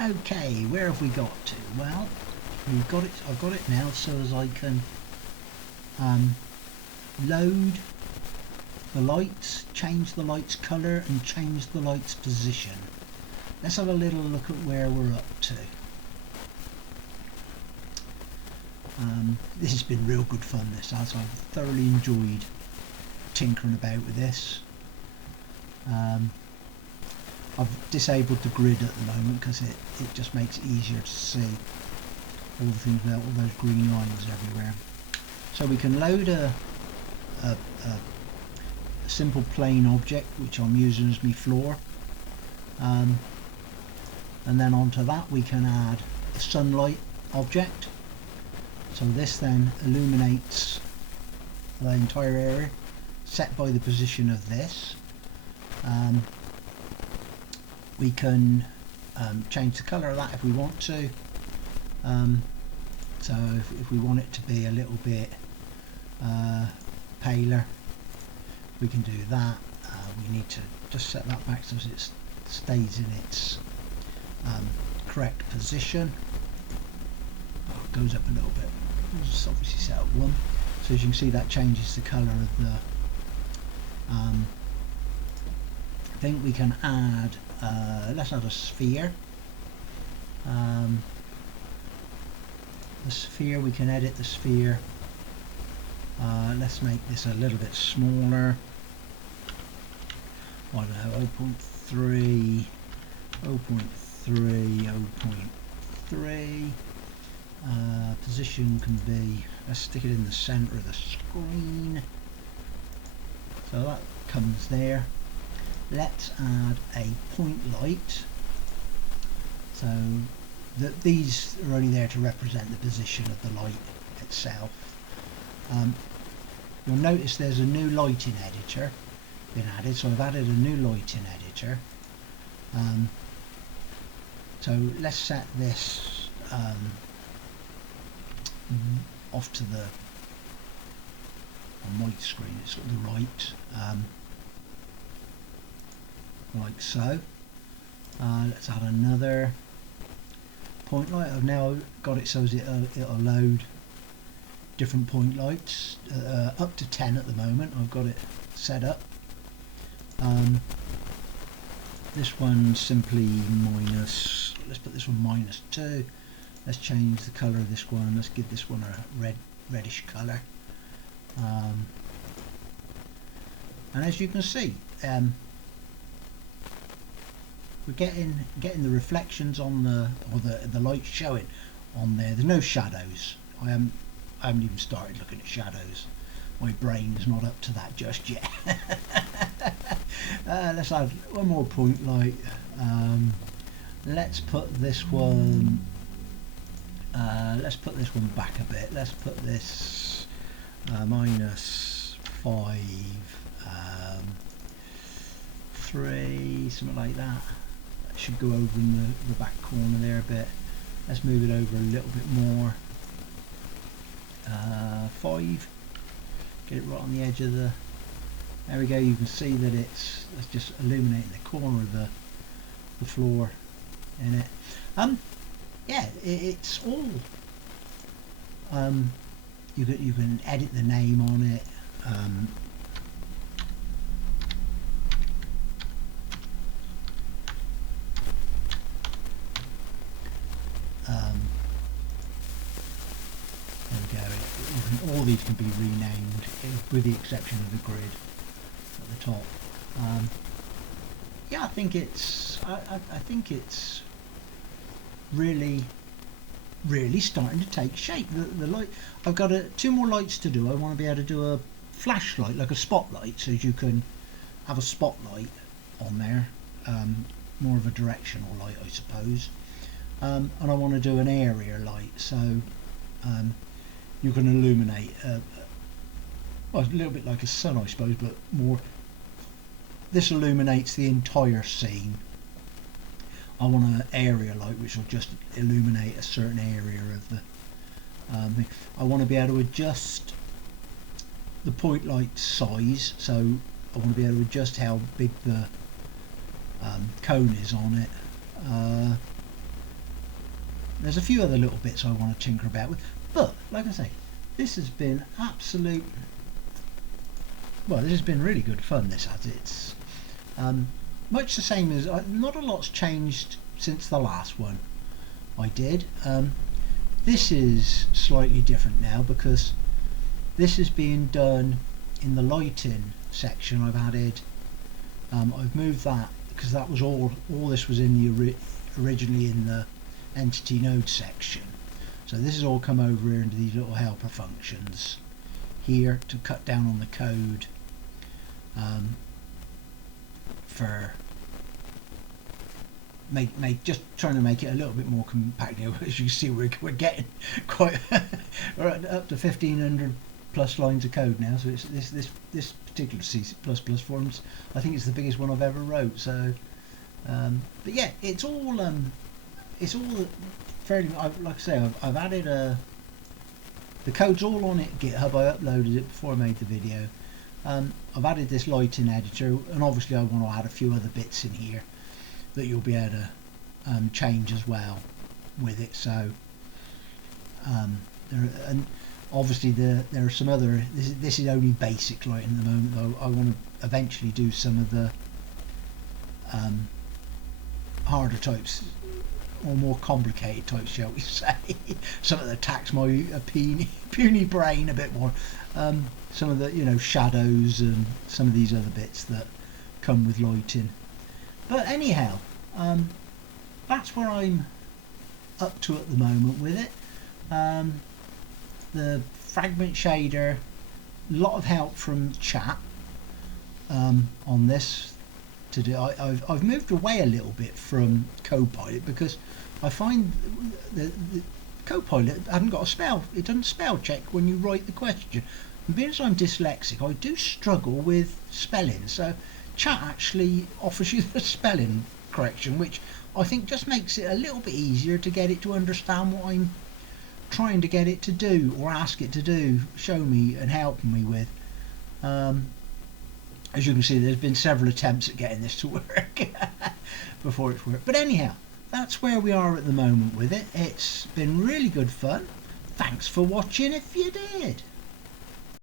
Okay, where have we got to? Well, we've got it. I've got it now, so as I can load the lights, change the lights colour, and change the lights position. Let's have a little look at where we're up to. This has been real good fun, this has. I've thoroughly enjoyed tinkering about with this. I've disabled the grid at the moment because it just makes it easier to see all the things without all those green lines everywhere. So we can load a simple plain object, which I'm using as my floor, and then onto that we can add a sunlight object. So this then illuminates the entire area, set by the position of this. We can change the colour of that if we want to. So if we want it to be a little bit paler, we can do that. We need to just set that back so it stays in its correct position. Oh, it goes up a little bit. We'll just obviously set up 1. So as you can see, that changes the colour of the I think we can add, let's add a sphere. The sphere, we can edit the sphere. Let's make this a little bit smaller. I don't know, 0.3, 0.3, 0.3. Position can be, let's stick it in the centre of the screen. So that comes there. Let's add a point light. So these are only there to represent the position of the light itself. You'll notice there's a new lighting editor been added, so I've added a new lighting editor. So let's set this off to the, on my screen it's sort of the right, like so. Let's add another point light. I've now got it so it'll load different point lights, up to 10 at the moment. I've got it set up. This one's simply minus, let's put this one -2. Let's change the colour of this one. Let's give this one a reddish colour. And as you can see, we're getting the reflections on the light showing on there. There's no shadows. I haven't even started looking at shadows. My brain is not up to that just yet. Let's add one more point light. Let's put this one. Let's put this one back a bit. Let's put this -5, 3, something like that. That should go over in the back corner there a bit. Let's move it over a little bit more. 5. Get it right on the edge of the. There we go. You can see that it's just illuminating the corner of the floor in it. Yeah, it's all. You can edit the name on it. There we go. All these can be renamed, with the exception of the grid at the top. Yeah, I think it's. I think it's really starting to take shape. The light. I've got 2 more lights to do. I want to be able to do a flashlight, like a spotlight, so you can have a spotlight on there, more of a directional light, I suppose. And I want to do an area light, so you can illuminate well, a little bit like a sun, I suppose, but more. This illuminates the entire scene. I want an area light which will just illuminate a certain area of the thing. I want to be able to adjust the point light size, so I want to be able to adjust how big the cone is on it. There's a few other little bits I want to tinker about with, but like I say, this has been absolute. Well, this has been really good fun. This has. It's much the same as. Not a lot's changed since the last one I did. This is slightly different now because this is being done in the lighting section. I've added. I've moved that because that was all this was in the originally in the entity node section. So this has all come over here into these little helper functions here to cut down on the code for just trying to make it a little bit more compact. You know, as you see, we're getting quite we're up to 1,500 plus lines of code now. So it's this particular C++ forums, I think it's the biggest one I've ever wrote. So, but yeah, it's all fairly. Like I say, I've added the code's all on it. GitHub. I uploaded it before I made the video. I've added this lighting editor, and obviously I want to add a few other bits in here that you'll be able to change as well with it. So and obviously there are some other. This is only basic lighting at the moment, though. I want to eventually do some of the harder types or more complicated types, shall we say. Some of that tax my puny brain a bit more. Some of the, you know, shadows and some of these other bits that come with lighting. But anyhow, that's where I'm up to at the moment with it. The fragment shader, a lot of help from chat on this to do. I've moved away a little bit from Copilot because I find the Copilot hasn't got a spell. It doesn't spell check when you write the question. And being as I'm dyslexic, I do struggle with spelling. So chat actually offers you the spelling correction, which I think just makes it a little bit easier to get it to understand what I'm trying to get it to do or ask it to do, show me and help me with. As you can see, there's been several attempts at getting this to work before it's worked. But anyhow, that's where we are at the moment with it. It's been really good fun. Thanks for watching if you did.